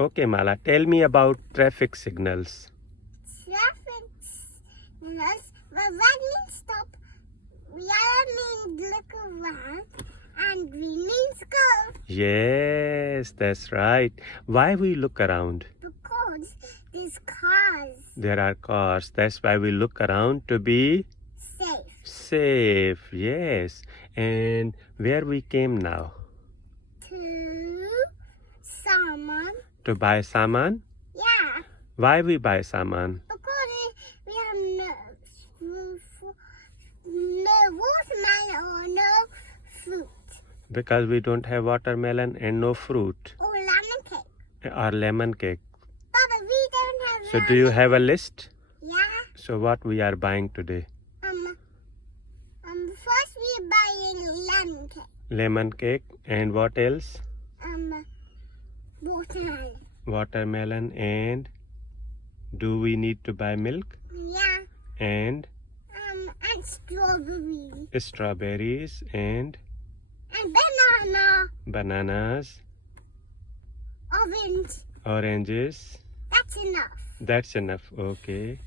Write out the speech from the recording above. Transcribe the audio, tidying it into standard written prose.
Okay, Mala, tell me about traffic signals. Traffic signals, but when we stop, yellow means look around and green means go. Yes, that's right. Why we look around? Because there's cars. There are cars. That's why we look around to be Safe. safe. Yes. And where we came now? To someone. To buy saman? Yeah. Why we buy saman? Because we have no watermelon or no fruit. Because we don't have watermelon and no fruit Or lemon cake. or lemon cake. Papa, we don't have So do you have a list? Yeah. So what we are buying today? First we're buying lemon cake. Lemon cake, and what else? Watermelon. Watermelon, and do we need to buy milk? Yeah. And Strawberry. strawberries and Banana. bananas, Orange. oranges. That's enough. That's enough. Okay.